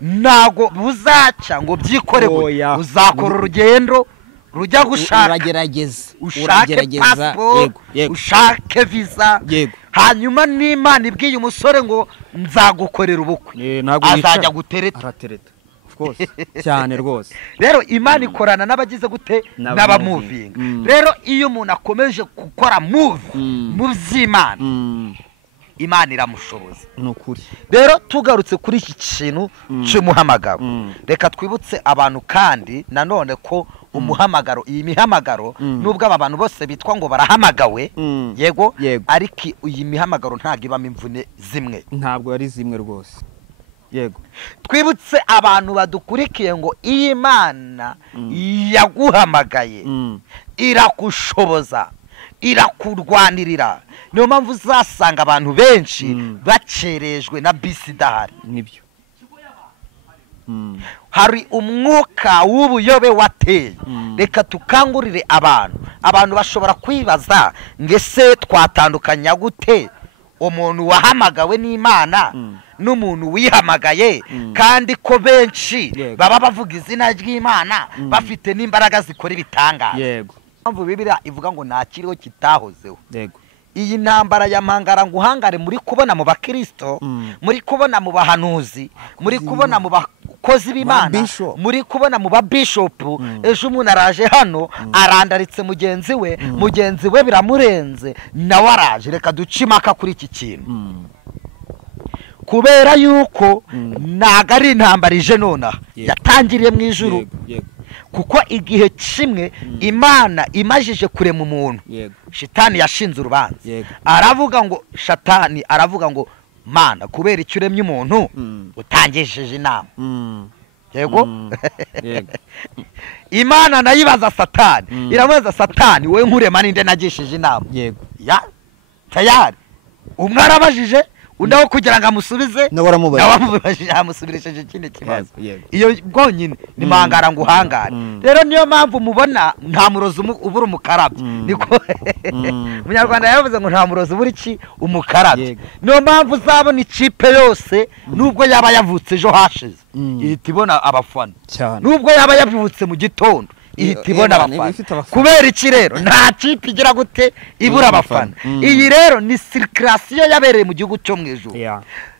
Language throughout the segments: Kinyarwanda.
ntago buzaca ngo byikorewe uzakora urugendo rujya gushaka ushake passport ushake visa hanyuma n'Imana ibwiye umusore ngo nzagukorera ubukwe azajya gutereta cyane rwose. Rero Imana ikorana n'abagize gute n'abamuvinga. Rero iyo umuntu akomeje gukora move mu by'Imana Imana iramushoboza nukuri. Rero tugarutse kuri iki kintu cy'umuhamagaro, reka twibutse abantu kandi nanone ko umuhamagaro, iyi mihamagaro nubwo aba bantu bose bitwa ngo barahamagawe, yego ariko iyi mihamagaro ntago ibamo imvune zimwe, ntabwo ari zimwe rwose. Yego, twibutse abantu badukurikiye ngo iyi Imana yaguhamagaye irakushoboza, irakurwanirira. Niyo mpamvu uzasanga abantu benshi bacerejwe na bisi idahari. Nibyo. Hari umwuka w'ubuyobe wateye. Reka tukangurire abantu bashobora kwibaza ngese twatandukanya gute umuntu wahamagawe n'Imana n'umuntu wihamagaye, kandi ko benshi baba bavuga izina ry'Imana bafite n'imbaraga zikora ibitangaza. Yego, mpamvu Bibiliya ivuga ngo ntakiriho kitahozeho. Yego, iyi ntambara ya mpangara nguhangare muri kubona mu bakristo, muri kubona mu bahanuzi, muri kubona mu bakozi b'Imana, muri kubona mu babishop. Ejo umuntu araje hano arandaritse mugenzi we biramurenze nawe araje. Reka duce impaka kuri iki kintu, kubera yuko ntago ari intambara ije nonaha, yatangiriye mu ijuru. Kuko igihe kimwe Imana imajije kurema umuntu, Shitani yashinze urubanza, aravuga ngo Shatani aravuga ngo Mana, kubera icyo uremye umuntu utangishije inama. Yego, Imana nayibaza Satani, iramubaza Satani, wowe nkurema ninde nagishije inama? Yego, ya tayari umwe arabajije undi aho kugira ngo amusubize nawamubajije amusubirishije ikindi kibazo. Iyo bwonyine ni mpangara nguhangare. Rero niyo mpamvu mubona nta murozi ubura umukarabye, niko Munyarwanda yavuze ngo nta murozi ubura iki umukarabye. Niyo mpamvu uzabona ikipe yose nubwo yaba yavutse ejo hashize ihita ibona abafana, nubwo yaba yavutse mu gitondo ihita ibona abafana. Kubera iki rero nta kipe igira gute ibura abafana. Iyi rero ni circulation yabereye mu gihugu cyo mwijuru.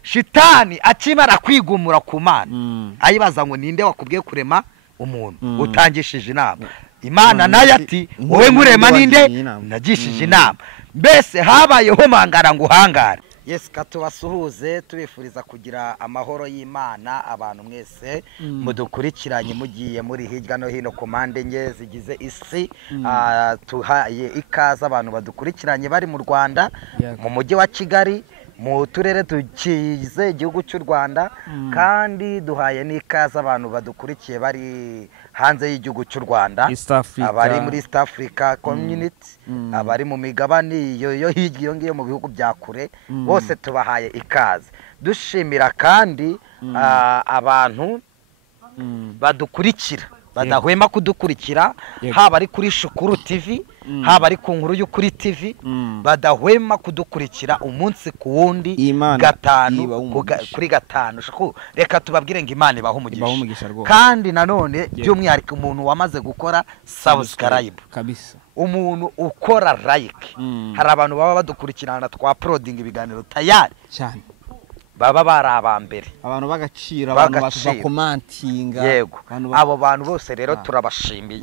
Shitani akimara kwigumura ku Mana ayibaza ngo ninde wakubwiye kurema umuntu utangishije inama? Imana nayo ati wowe nkurema ninde nagishije inama. Mbese habayeho mpangara nguhangare. Yes, katubasuhuze tubifuriza kugira amahoro y'Imana abantu mwese mudukurikiranye mugiye muri hirya no hino ku mpande enye zigize isi. Tuhaye ikaze abantu badukurikiranye bari mu Rwanda, mu mujyi wa Kigali, mu turere tukize igihugu cy'u Rwanda, kandi duhaye n'ikaze abantu badukurikiye bari hanze y'igihugu cy'u Rwanda, abari muri East Africa Community, abari mu migabane yo hirya iyo ngiyo mu bihugu bya kure, bose tubahaye ikaze. Dushimira kandi abantu badukurikira badahwema kudukurikira, haba ari kuri Shukuru TV, haba ari ku Nkuru y'Ukuri TV, badahwema kudukurikira umunsi ku wundi, gatanu kuri gatanu. Reka tubabwire ngo Imana ibaho umugisha. Kandi nanone by'umwihariko umuntu wamaze gukora subscribe, kabisa umuntu ukora like, hari abantu baba badukurikirana twa uploading ibiganiro tayari cyane, baba bari abambere, abantu bagacira, abantu batuva commentinga. Yego, abo bantu bose rero turabashimiye.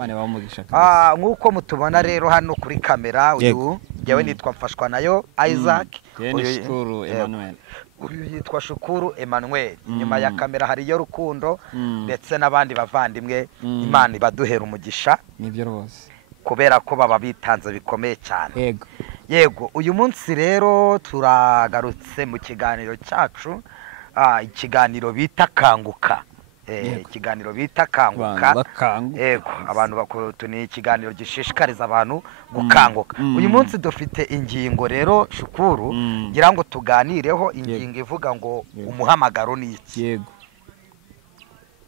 Nkuko mutubona rero hano kuri kamera, uyu yewe nitwa Mfashwa nayo Isaac, uyu Emmanuel, uyu yitwa Shukuru Emmanuel. Nyuma ya kamera hari yo Rukundo ndetse n'abandi bavandimwe. Imana ibaduhera umugisha. Nibyo rwose, kubera ko baba bitanze bikomeye cyane. Yego, uyu munsi rero turagarutse mu kiganiro cyacu, ikiganiro bita Kanguka. Ikiganiro bita Kanguka. Yego, abantu bakutu ni ikiganiro gishishikariza abantu gukanguka. Uyu munsi dufite ingingo rero Shukuru ngira ngo tuganireho, ingingo ivuga ngo umuhamagaro ni iki. Yego,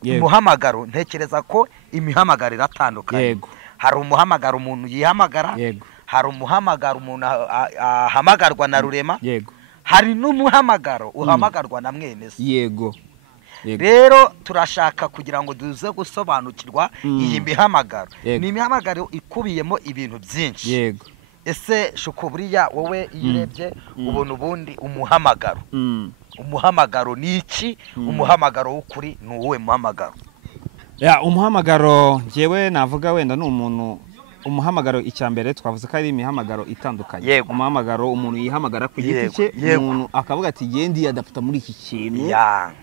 umuhamagaro ntekereza ko imihamagaro iratandukanye. Hari umuhamagaro umuntu yihamagara, hari umuhamagaro umuntu ahamagarwa na rurema, hari n'umuhamagaro uhamagarwa na mwene se. Yego, rero turashaka kugira ngo duze gusobanukirwa iyi mihamagaro ni imihamagaro ikubiyemo ibintu byinshi yego ese shuko buriya wowe iyo urebye ubona ubundi umuhamagaro ni iki umuhamagaro w'ukuri ni uwe muhamagaro umuhamagaro njyewe navuga wenda ni umuntu umuhamagaro icyambere twavuze ko ari imihamagaro itandukanye umuhamagaro umuntu yihamagara ku giti cye umuntu akavuga ati gendi adapta muri iki kintu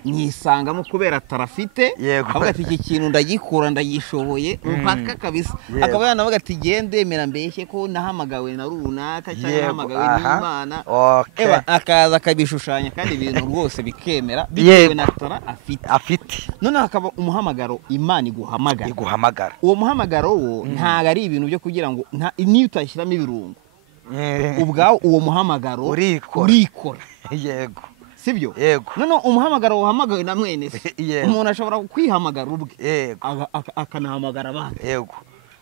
nisangamo kubera tarafite akavuga ati iki kintu ndagikura ndayishoboye mpaka kabisa akaba yanavuga ati gende mera mbeshye ko nahamagawe na runaka cyangwa nahamagawe n'Imana akaza akabishushanya kandi ibintu rwose bikemera bitewe na tara afite none akaba umuhamagaro Imana iguhamagara uwo muhamagaro wo ntago ari ibintu byo kugira ngo niyo utashyiramo ibirungo ubwawo uwo muhamagaro urikora yego sibyo none umuhamagaro uhamagawe na mwene se umuntu ashobora kwihamagara ubwe akanahamagara abandi yego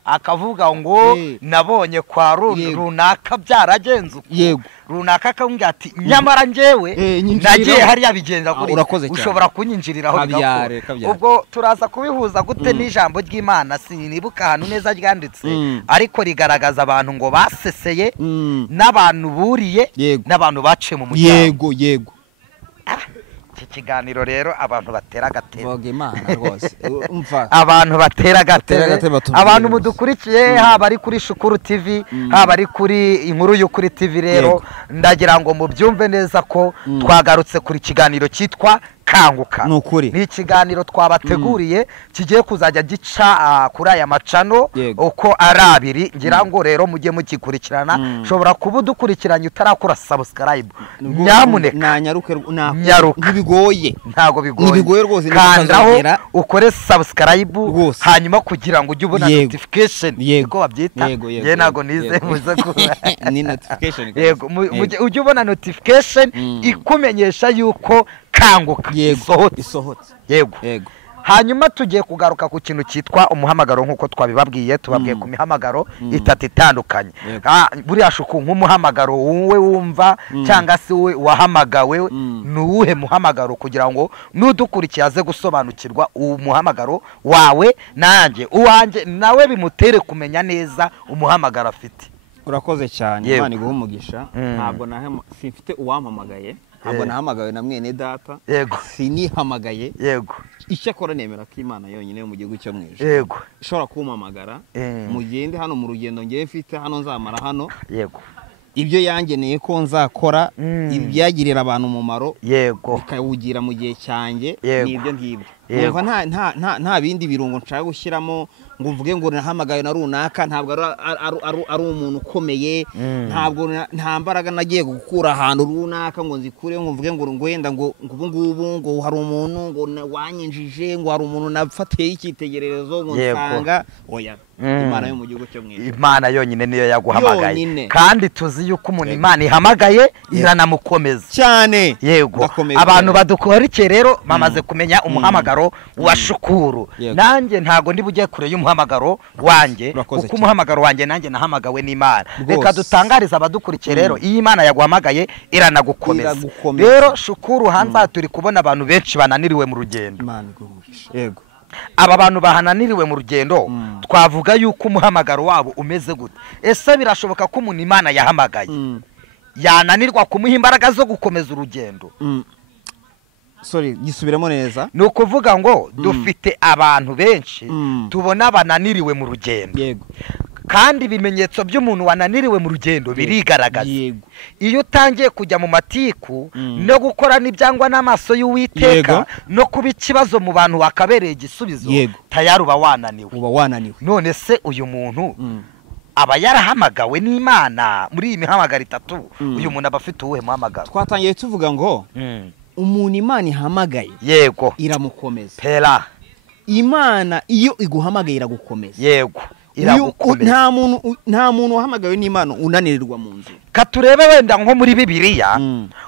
akavuga ngo nabonye kwa runaka byaragenze yego runaka akambwira ati nyamara njyewe nagiye hariya bigenda kuri ushobora kunyinjiriraho bigakora ubwo turaza kubihuza gute n'ijambo ry'Imana sinibuka ahantu neza ryanditse ariko rigaragaza abantu ngo baseseye n'abantu buriye n'abantu baciye mu muryango yego kiganiro rero abantu batera agatebo Imana rwose abantu batera agatebo abantu mudukurikiye haba ari kuri Shukuru TV haba ari kuri Inkuru y'Ukuri TV rero ndagira ngo mubyumve neza ko twagarutse kuri kiganiro cyitwa Kanguka ni ikiganiro twabateguriye kigiye kuzajya gica kuri aya macano uko ari abiri ngira ngo rero mujye mugikurikirana shobora kuba udukurikiranye utarakora subscribe nyamuneka ntibigoye ntago bigoye rwose kandaho ukore subscribe hanyuma kugira ngo ujye ubona notification uko babyita ye nago nize muze ko ni notification yego ujye ubona notification ikumenyesha yuko Kanguka isohotse yego hanyuma tugiye kugaruka ku kintu cyitwa umuhamagaro nkuko twabibabwiye tubabwiye ku mihamagaro itatu itandukanye buriya shuku nk'umuhamagaro wowe wumva cyangwa se we wahamagawe nuwuhe muhamagaro kugira ngo nudukurikiye aze gusobanukirwa uwo muhamagaro wawe nanjye uwanjye nawe bimutere kumenya neza umuhamagaro afite urakoze cyane Imana iguhe umugisha ntabwo simfite uwampamagaye ntabwo nahamagawe na mwene data sinihamagaye icyakora nemera ko Imana yonyine yo mu gihugu cyo mwijuru ishobora kumpamagara mugende hano mu rugendo ngiye mfite hano nzamara hano ibyo yangeneye ko nzakora ibyagirira abantu umumaro bikawugira mu gihe cyanjye n'ibyo ngibyo nta bindi birungo nshaka gushyiramo ngo mvuge ngo nahamagaye na runaka ntabwo ari umuntu ukomeye ntabwo nta mbaraga nagiye gukura ahantu runaka ngo nzikure ngo mvuge ngo ngwenda ngo ubu ngubu ngo hari umuntu ngo wanyinjije ngo hari umuntu nafatiye icyitegererezo ngo nsanga oya Imana yo mu gihugu cyo mwijuru Imana yonyine niyo yaguhamagaye kandi tuzi yuko umuntu Imana ihamagaye iranamukomeza cyane yego abantu badukurikiye rero bamaze kumenya umuhamagaro wa Shukuru nanjye ntago ndi bujye kure y'umuhamagaro wanjye kuko umuhamagaro wanjye nanjye nahamagawe n'Imana reka dutangariza abadukurikiye rero iyi Imana yaguhamagaye iranagukomeza rero Shukuru hanza turi kubona abantu benshi bananiriwe mu rugendo yego aba bantu bahananiriwe mu rugendo twavuga yuko umuhamagaro wabo umeze gute ese birashoboka ko umuntu Imana yahamagaye yananirwa kumuha imbaraga zo gukomeza urugendo gisubiramo neza ni ukuvuga ngo dufite abantu benshi tubona bananiriwe mu rugendo kandi ibimenyetso by'umuntu wananiriwe mu rugendo birigaragaza iyo utangiye kujya mu matiku no gukora n'ibyangwa n'amaso y'Uwiteka no kuba ikibazo mu bantu wakabereye igisubizo tayari uba wananiwe none se uyu muntu aba yarahamagawe n'Imana muri iyi mihamagaro itatu uyu muntu aba afite uwuhe muhamagaro twatangiye tuvuga ngo umuntu Imana ihamagaye iramukomeza Imana iyo iguhamagaye iragukomeza nta muntu wahamagawe n'Imana unanirirwa mu nzu katurebe wenda nko muri Bibiliya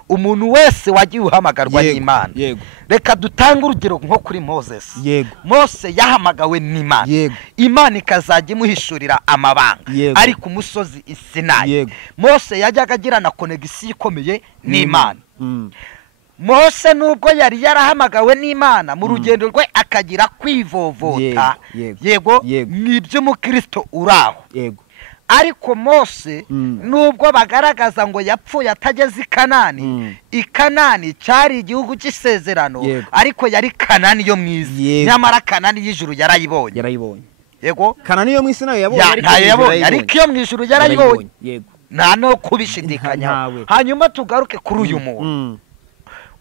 umuntu wese wagiye uhamagarwa n'Imana reka dutanga urugero nko kuri Moses Mose yahamagawe n'Imana Imana ikazajya imuhishurira amabanga ari ku musozi Sinayi Mose yajyaga agirana connection ikomeye n'Imana Mose nubwo yari yarahamagawe n'Imana mu rugendo rwe akagira kwivovota yego nibyo umukristo uraho yego ariko Mose nubwo bagaragaza ngo yapfuye atageze i Kanani i Kanani cyari igihugu cy'isezerano ariko yari Kanani yo mwizi nyamara Kanani y'ijuru yarayibonye yego Kanani yo mwisi nayo yabonye ariko iyo mwijuru yarayibonye yego nta no kubishidikanya hanyuma tugaruke kuri uyu muntu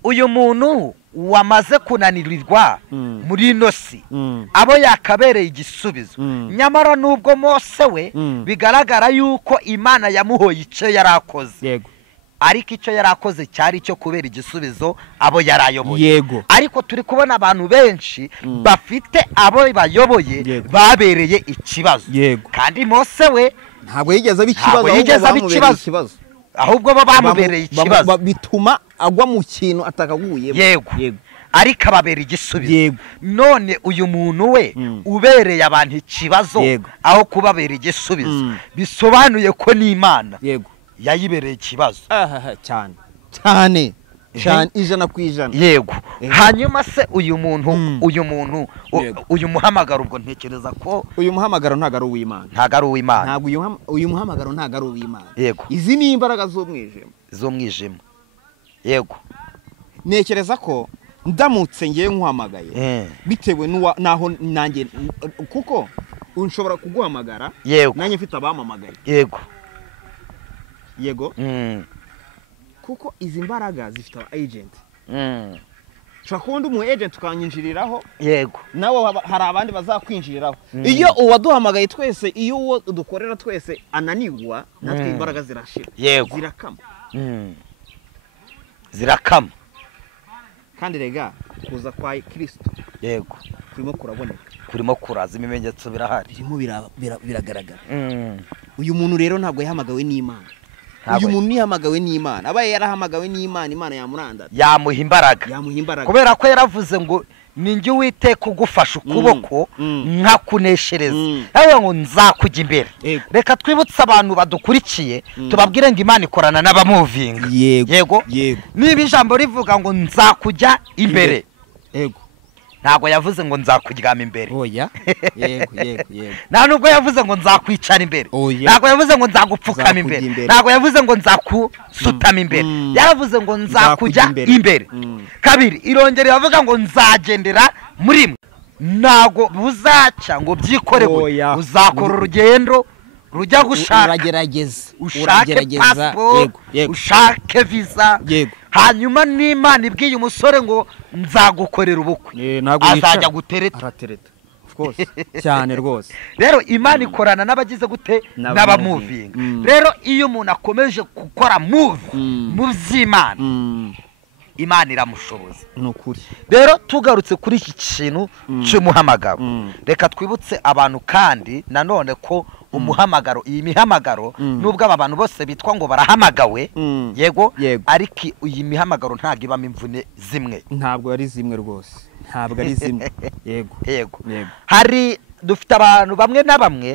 uyu muntu wamaze kunanirirwa muri ino si abo yakabereye igisubizo nyamara nubwo Mose we bigaragara yuko Imana yamuhoye icyo yarakoze yego ariko icyo yarakoze cyari cyo kubera igisubizo abo yarayoboye yego ariko turi kubona abantu benshi bafite abo bayoboye babereye ikibazo yego kandi Mose we ntabwo yigeze ikibazo ahubwo bo bamubereye ikibazo bituma agwa mu kintu atakaguye yego ariko ababera igisubizo none uyu muntu we ubereye abantu ikibazo aho kubabera igisubizo bisobanuye ko n'Imana yego yayibereye ikibazo cyane ijana ku ijana yego hanyuma se uyu muhamagaro ubwo ntekereza ko uyu muhamagaro ntago ari uw'Imana ntabwo uyu muhamagaro ntago ari uw'Imana yego izi ni imbaraga z'umwijima yego ntekereza ko ndamutse ngiye nkuhamagaye bitewe naho nanjye kuko unshobora kuguhamagara nanjye mfite abamamagaye yego kuko izi mbaraga zifite aba agent ushobora kuba umu agent ukanyinjiriraho yego nawe hari abandi bazakwinjiriraho iyo uwaduhamagaye twese iyo uwo dukorera twese ananirwa natwe imbaraga zirashira zirakama kandi rega kuza kwa Kristo yego kurimo kuraza ibimenyetso birahari biragaragara uyu muntu rero ntabwo yahamagawe n'Imana uyu muntu yahamagawe n'Imana abaye yarahamagawe n'Imana Imana yamuranda yamuha imbaraga kubera ko yaravuze ngo ninjye Uwiteka ugufasha ukuboko nkakuneshereza nawe ngo nzakujya imbere reka twibutse abantu badukurikiye tubabwire ngo Imana ikorana n'abamuvinga yego niba ijambo rivuga ngo nzakujya imbere yego ntago yavuze ngo nzakuryama imbere oya yego nta nubwo yavuze ngo nzakwicara imbere ntago yavuze ngo nzagupfukama imbere ntago yavuze ngo nzakusutama imbere yaravuze ngo nzakujya imbere kabiri irongera yavuga ngo nzagendera muri mwe ntago buzaca ngo byikore uzakora urugendo rujya gushaka ushake passport ushake visa hanyuma n'Imana ibwiye umusore ngo nzagukorera ubukwe azajya gutereta cyane rwose rero Imana ikorana n'abagize gute n'abamuvinga rero iyo umuntu akomeje gukora move mu by'Imana Imana iramushoboza nukuri rero tugarutse kuri iki kintu cy'umuhamagaro reka twibutse abantu kandi nanone ko umuhamagaro iyi mihamagaro nubwo aba bantu bose bitwa ngo barahamagawe yego ariko iyi mihamagaro ntago ibamo imvune zimwe ntabwo ari zimwe rwose ntabwo ari zimwe yego hari dufite abantu bamwe na bamwe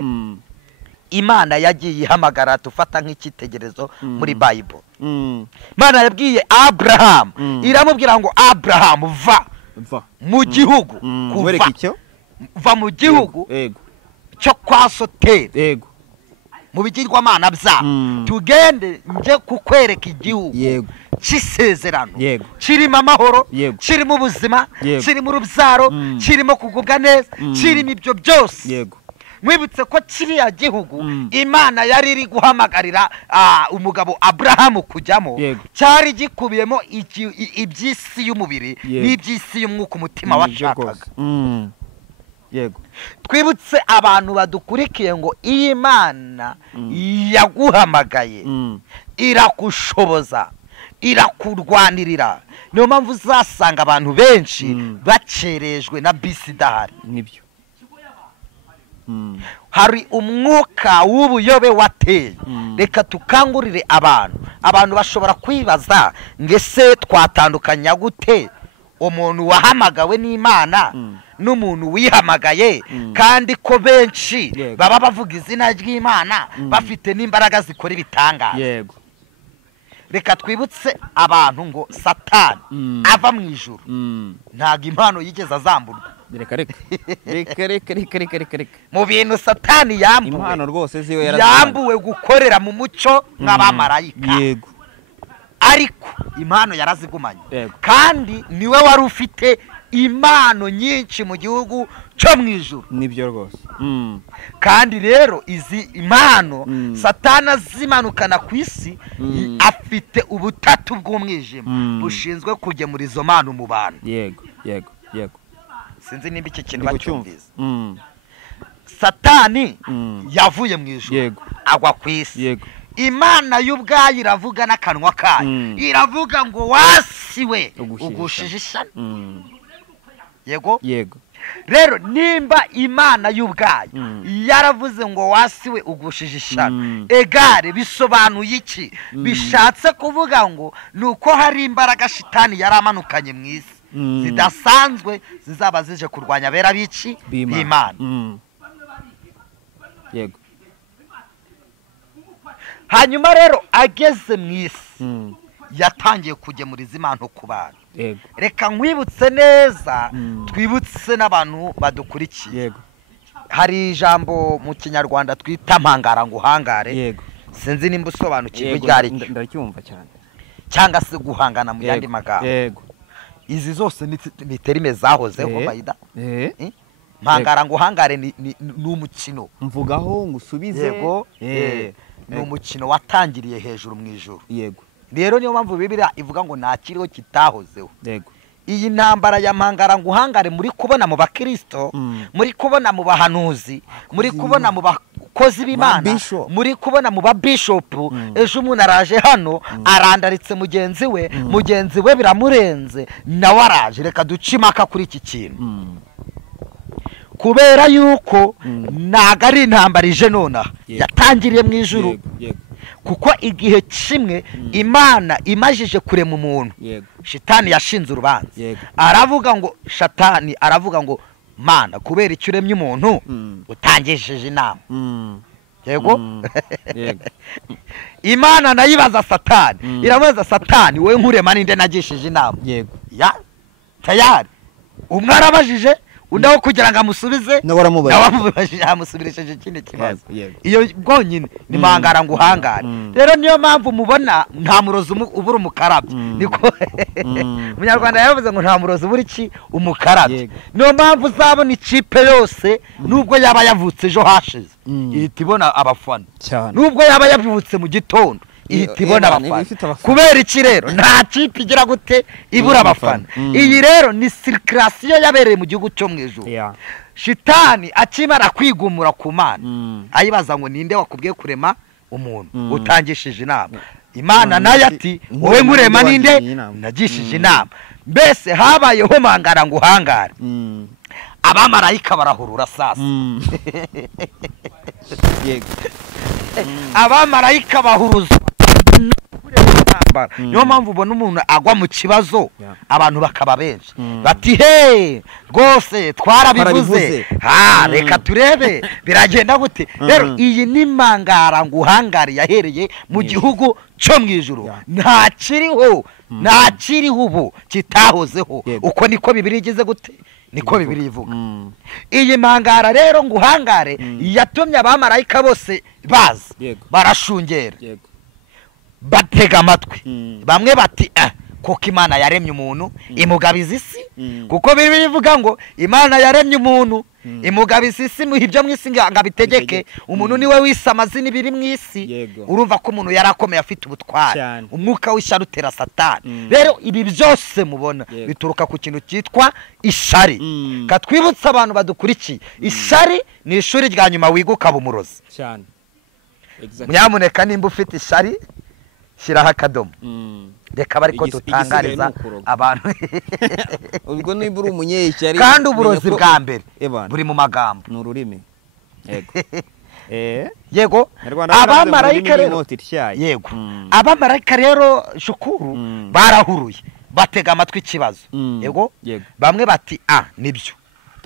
Imana yagiye ihamagara tufata nk'ikitegerezo muri Bible Imana yabwiye Abraham iramubwira ngo Abraham va mu gihugu va mu gihugu cyo kwa Soteri mu bigirwamana bya tugende nje kukwereka igihugu cy'isezerano kirimo amahoro kirimo ubuzima kirimo urubyaro kirimo kugubwa neza kirimo ibyo byose mwibutse ko kiriya gihugu Imana yari iri guhamagarira umugabo Abraham kujyamo cyari gikubiyemo iby'isi y'umubiri n'iby'isi y'umwuka umutima washakaga yego twibutse abantu badukurikiye ngo iyi Imana yaguhamagaye irakushoboza irakurwanirira niyo mpamvu uzasanga abantu benshi bacerejwe na bisi idahari nibyo hari umwuka w'ubuyobe wateye reka tukangurire abantu bashobora kwibaza ngese twatandukanya gute umuntu wahamagawe n'Imana n'umuntu wihamagaye kandi ko benshi baba bavuga izina ry'Imana bafite n'imbaraga zikora ibitangaza yego reka twibutse abantu ngo Satani ava mu ijuru ntago impano yigeze azamburwa. reka mu bintu Satani yambuwe impano rwose ziyo yambuwe gukorera mu muco nk'abamarayika. yego ariko impano yarazigumanye kandi niwe wari ufite impano nyinshi mu gihugu cyo mu ijuru. nibyo rwose kandi rero izi impano Satani azimanukana ku isi afite ubutatu bw'umwijima bushinzwe kugemura izo mpano mu bantu. yego sinzi nimba iki kintu bacyumvise. Satani yavuye mu ijuru agwa ku isi. Imana y'ubwayo iravuga n'akanwa kayo iravuga ngo wasiwe ugushije ishyano. yego rero nimba Imana y'ubwayo yaravuze ngo wasiwe ugushije ishyano egare bisobanuye iki? bishatse kuvuga ngo nuko hari imbaraga Shitani yaramanukanye mu isi zidasanzwe zizaba zije kurwanya abera bici b'Imana. yego hanyuma rero ageze mu isi yatangiye kugemura izi mpano ku bantu. reka nkwibutse neza twibutse n'abantu badukurikiye. hari ijambo mu Kinyarwanda twita mpangara ngo uhangare. sinzi nimba usobanukirwa iryo ari ryo. ndacyumva cyane. cyangwa se guhangana mu yandi magambo. izi zose ni terime zahozeho bayida. mpangara ngo uhangare ni umukino mvugaho ngo usubize. ni umukino watangiriye hejuru mu ijuru. yego rero niyo mpamvu Bibiliya ivuga ngo ntakiriho kitahozeho. iyi ntambara ya mpangara ngo uhangare muri kubona mu bakristo, muri kubona mu bahanuzi, muri kubona mu bakozi b'Imana, muri kubona mu babishopu. ejo umuntu araje hano arandaritse mugenzi we biramurenze nawe araje. reka duce impaka kuri iki kintu kubera yuko ntago ari intambara ije nonaha yatangiriye mu ijuru. kuko igihe kimwe Imana imajije kurema umuntu Shitani yashinze urubanza aravuga ngo Satani aravuga ngo Mana kubera icyo uremye umuntu utangishije inama. yego Imana nayibaza Satani irabaza Satani wowe nkurema ninde nagishije inama. ya tayari umwe arabajije undaho kugira ngo amusubize nawamubajije amusubirisheje ikindi kibazo. iyo bwonyine ni mpangara ngo uhangare. rero niyo mpamvu mubona nta murozi ubura umukarabye. niko Umunyarwanda yavuze ngo nta murozi ubura iki umukarabye. niyo mpamvu uzabona ikipe yose nubwo yaba yavutse ejo hashize ihita ibona abafana. nubwo yaba yavutse mu gitondo ihita ibona abafana. kubera iki rero nta kipe igira gute ibura abafana. iyi rero ni circulation yabereye mu gihugu cyo mu ijuru. Shitani akimara kwigumura ku Mana ayibaza ngo ninde wakubwiye kurema umuntu utangishije inama. Imana nayo ati wowe nkurema ninde nagishije inama. mbese habayeho mpangara ngo uhangare. abamarayika barahurura sasa. abamarayika bahuruza niyo mpamvu ubona umuntu agwa mu kibazo abantu bakaba benshi bati he rwose twarabivuze reka turebe biragenda gute. rero iyi ni mpangara ngo uhangare yahereye mu gihugu cyo mu ijuru. nta kiriho ubu kitahozeho. uko niko Bibiliya igize gute niko Bibiliya ivuga. iyi mpangara rero ngo uhangare yatumye abamarayika bose baza barashungera batega amatwi. bamwe bati kuko Imana yaremye umuntu imugabiza isi. kuko Bibiliya ivuga ngo Imana yaremye umuntu imugabiza isi muha ibyo mu isi ngo abitegeke. umuntu niwe wise amazina ibiri mu isi. urumva ko umuntu yarakomeye afite ubutware. umwuka w'ishyari utera Satani. rero ibi byose mubona bituruka ku kintu cyitwa ishari. katwibutsa abantu badukurikiye ishari ni ishuri rya nyuma wiga ukaba umurozi. munyamuneka nimba ufite ishari shyiraho akadomo. reka bari ko tutangariza abantu. ubwo niba uri umunyeshyari kandi uburozi bwa mbere buri mu magambo ni ururimi. yego abamarayika rero abamarayika rero shukuru barahuruye batega amatwi ikibazo. yego bamwe bati nibyo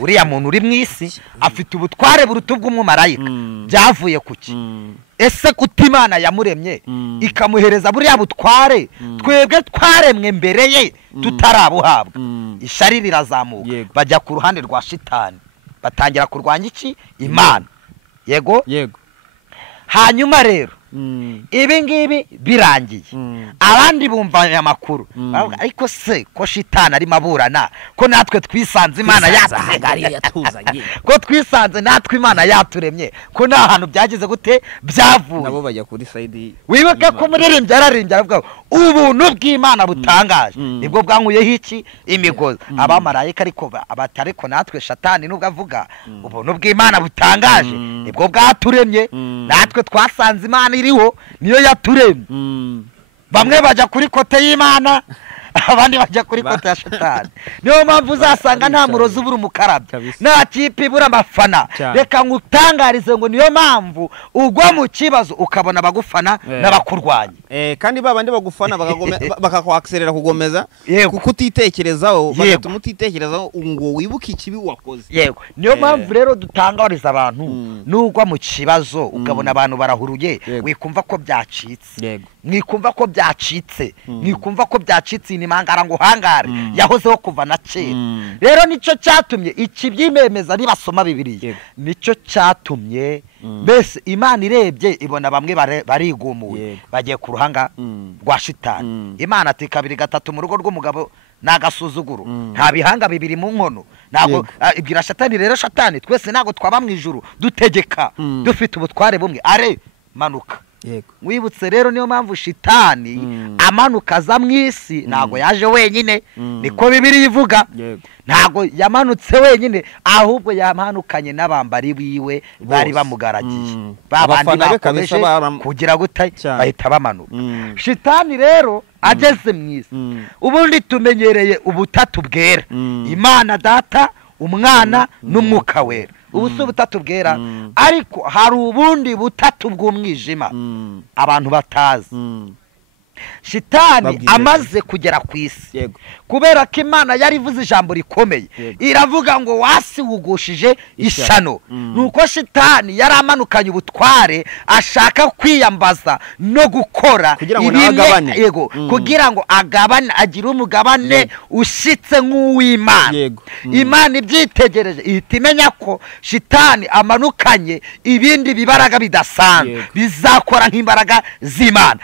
uriya muntu uri mu isi afite ubutware buruta bw'umumarayika byavuye kuki ese kutimana yamuremye ikamuhereza buriya butware twebwe twaremwe mbere ye tutarabuhabwa ishari rirazamuka bajya ku ruhande rwa shitani batangira kurwanya iki Imana yego hanyuma rero ibi ngibi birangiye abandi bumva aya makuru ariko se ko shitani ari maburana ko natwe twisanze Imana yatuzanye ko twisanze natwe Imana yaturemye ko nta hantu byagize gute byavuye nabo bajya kuri side wibuke ko muririmbye ararimbye aravuga ubuntu bw'Imana butangaje nibwo bwankuyeho iki imigozi abamarayika ariko abatariko natwe shatani nubwo avuga ubuntu bw'Imana butangaje nibwo bwaturemye natwe twasanze Imana iriho niyo yaturemye bamwe bajya kuri kote y'Imana abandi bajya kuri kote ya shatani niyo mpamvu uzasanga nta murozi ubura umukarabya nta kipe ibura amafana reka ngutangarize ngo niyo mpamvu ugwa mu kibazo ukabona abagufana n'abakurwanya kandi babandi bagufana bakakwakiserera kugomeza kuko utitekerezaho bagatuma utitekerezaho ngo wibuke ikibi wakoze yego niyo mpamvu rero dutangariza abantu nugwa mu kibazo ukabona abantu barahuruye wikumva ko byacitse mwikumva ko byacitse mwikumva ko byacitse nimangara ngo hangare yahozeho kuva na kera rero nico cyatumye iki byimemeza nibasoma Bibiliya nico cyatumye bese Imana irebye ibona bamwe barigumuye bagiye ku ruhanga rwa shitani Imana ati kabiri gatatu mu rugo rw'umugabo nagasuzuguro nta bihanga bibiri mu nkono nago ibwira shatani rero shatani twese nago twaba mu ijuru dutegeka dufite ubutware bumwe are manuka wibutse rero niyo mpamvu shitani amanuka za mwisi nago yaje wenyine niko Bibiliya ivuga nago yamanutse wenyine ahubwo yamanukanye n'abambari biwe bari bamugaragiye babandi bakomeje kugira gute bahita bamanuka shitani rero ageze mwisi ubundi tumenyereye ubutatu bwera Imana Data Umwana n'Umwuka Wera ubuso butatu bwera ariko hari ubundi butatu bw'umwijima abantu batazi shitani amaze kugera ku isi kubera ko Imana yari ivuze ijambo rikomeye iravuga ngo wasiwugushije isano nuko shitani yari amanukanye ubutware ashaka kwiyambaza no gukora yego kugira ngo agabane agire umugabane ushitse nk'uw'Imana Imana ibyitegereje ihita imenya ko shitani amanukanye ibindi bibaraga bidasanzwe bizakora nk'imbaraga z'Imana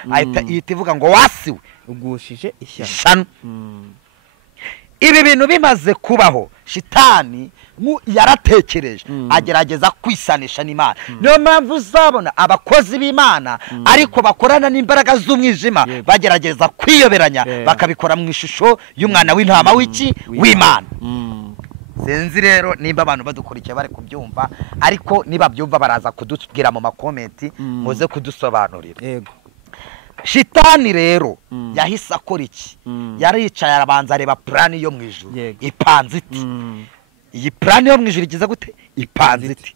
ihita ivuga ngo wasiwe ugushije ishyano ibi bintu bimaze kubaho shitani yaratekereje agerageza kwisanisha n'Imana niyo mpamvu uzabona abakozi b'Imana ariko bakorana n'imbaraga z'umwijima bagerageza kwiyoberanya bakabikora mu ishusho y'umwana w'intama w'Imana sinzi rero nimba abantu badukurikiye bari kubyumva ariko niba byumva baraza kudubwira mu makomenti muze kudusobanurira yego shitani rero yahise akora iki yaricaye arabanza areba plani yo mwijuru ipanze iti iyi plani yo mwijuru igize gute ipanze iti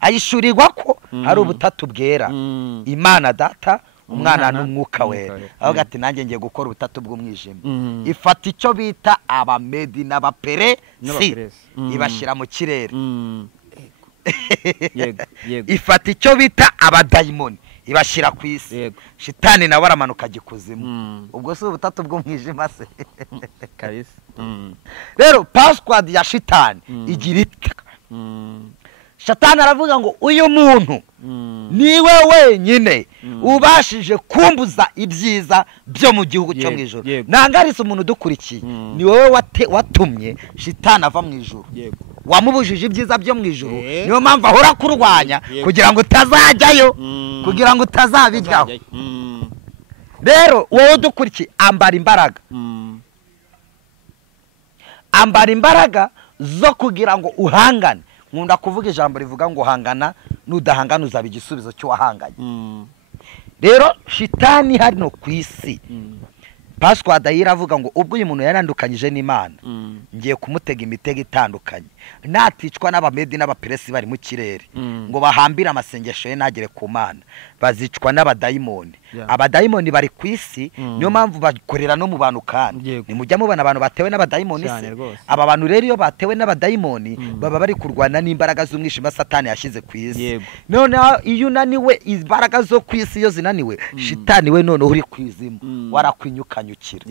ayishurirwa ko hari ubutatu bwera Imana Data Umwana n'Umwuka Wera aho gati nanjye ngiye gukora ubutatu bw'umwijima ifata icyo bita abamedi n'abapere ibashira mu kirere ifata icyo bita abadayimoni ibashira ku isi shitani nawe aramanuka gikuzimu ubwo se ubutatu bw'umwijima se kabisa rero password ya shitani igira iti Shatani aravuga ngo uyu muntu niwe wenyine ubashije kumbuza ibyiza byo mu gihugu cyo mwijuru nangarise umuntu dukurikiye ni wowe watumye shitani ava mu ijuru wamubujije ibyiza byo mu ijuru niyo mpamvu ahora kurwanya kugira ngo utazajyayo kugira ngo utazabijyaho rero wowe dukurikiye ambara imbaraga zo kugira ngo uhangane nkunda kuvuga ijambo rivuga ngo hangana nudahangana uzaba igisubizo cy'uwahanganye rero shitani hano ku isi password iravuga ngo ubwo uyu muntu yarandukanyije n'Imana ngiye kumutega imitego itandukanye naticwa n'abamedi n'abaperesi bari mu kirere ngo bahambire amasengesho ye nagere ku Mana bazicwa n'abadayimoni. Abadayimoni bari ku isi niyo mpamvu bakorera no mu bantu kandi nimujya mubana abantu batewe n'abadayimoni se. Aba bantu rero iyo batewe n'abadayimoni baba bari kurwana n'imbaraga z'umwijima Satani yashize ku isi. None iyo unaniwe imbaraga zo ku isi iyo zinaniwe shitani we none uri kwizimu warakwinyukanyukira.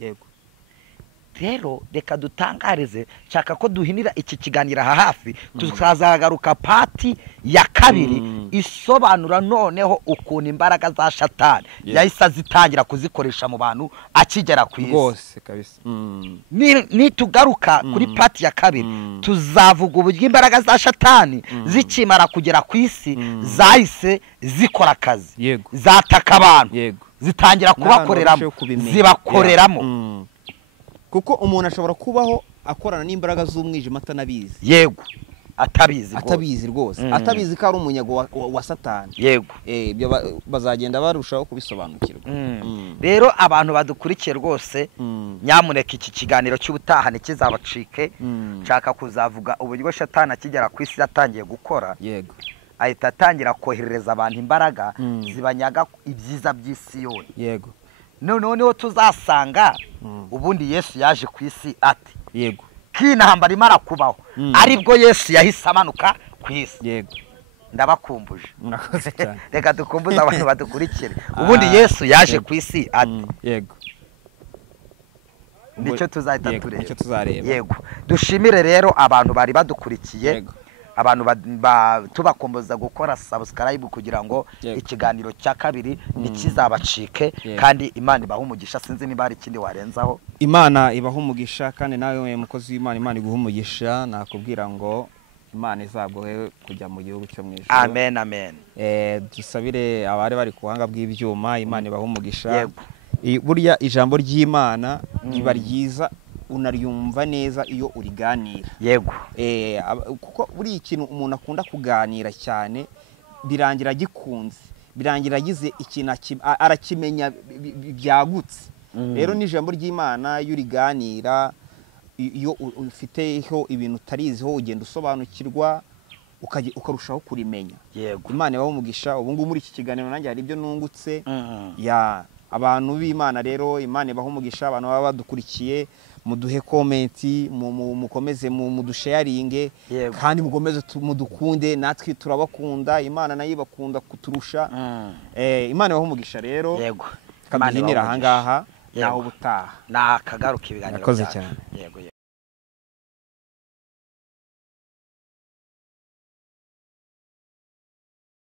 Yego rero reka dutangarize nshaka ko duhinira iki kiganiro aha hafi tuzagaruka pati ya kabiri isobanura noneho ukuntu imbaraga za Satani yahise zitangira kuzikoresha mu bantu akigera ku isi rwose kabisa. Ni tugaruka kuri pati ya kabiri tuzavuga uburyo imbaraga za Satani zikimara kugera ku isi zahise zikora akazi zataka abantu zitangira kubakoreramo zibakoreramo. Kuko umuntu ashobora kubaho akorana n'imbaraga z'umwijima atanabizi. Yego atabizi rwose atabizi ko ari umunyago wa Satani. Yego ibyo bazagenda barushaho kubisobanukirwa. Rero abantu badukurikiye rwose nyamuneka iki kiganiro cy'ubutaha ntikizabacike. Nshaka kuzavuga uburyo Satani akigera ku isi yatangiye gukora. Yego ahita atangira koherereza abantu imbaraga zibanyaga ibyiza by'Isiyoni. Yego noneho tuzasanga ubundi Yesu yaje ku isi ati yego kinahambara imara kubaho aribwo Yesu yahise amanuka ku isi. Yego ndabakumbuje murakoze cyane. Reka dukumbuze abantu badukurikire ubundi Yesu yaje ku isi ati yego nicyo tuzahita tureba. Nicyo tuzareba. Yego dushimire rero abantu bari badukurikiye abantu tubakomboza gukora subscribe kugira ngo ikiganiro cya kabiri nikizabacike kandi Imana ibaha umugisha. Sinzi niba hari ikindi warenzaho. Imana ibaha umugisha kandi nawe mukozi w'Imana Imana iguha umugisha. Nakubwira ngo Imana izaguhe kujya mu gihugu cyo mwijuru. Amen amen. Dusabire abari bari kuhanga bw'ibyuma Imana ibaha umugisha. Burya ijambo ry'Imana riba ryiza unaryumva neza iyo uriganira. Yego kuko buri ikintu umuntu akunda kuganira cyane birangira gikunze birangira agize ikintu arakimenya byagutse. Rero n'ijambo ry'Imana iyo uriganira iyo ufiteho ibintu utariziho ugenda usobanukirwa ukarushaho kurimenya. Yego Imana ibaho umugisha. Ubu ngubu muri iki kiganiro nanjye hari ibyo nungutse abantu b'Imana. Rero Imana ibaho umugisha. Abantu baba badukurikiye muduhe komenti mukomeze mudusharinge kandi mukomeze mudukunde natwe turabakunda. Imana nayo ibakunda kuturusha. Imana ibaho umugisha. Rero yego kaduhinira aha ngaha naho ubutaha nakagaruka ibiganiro byacu. Yego.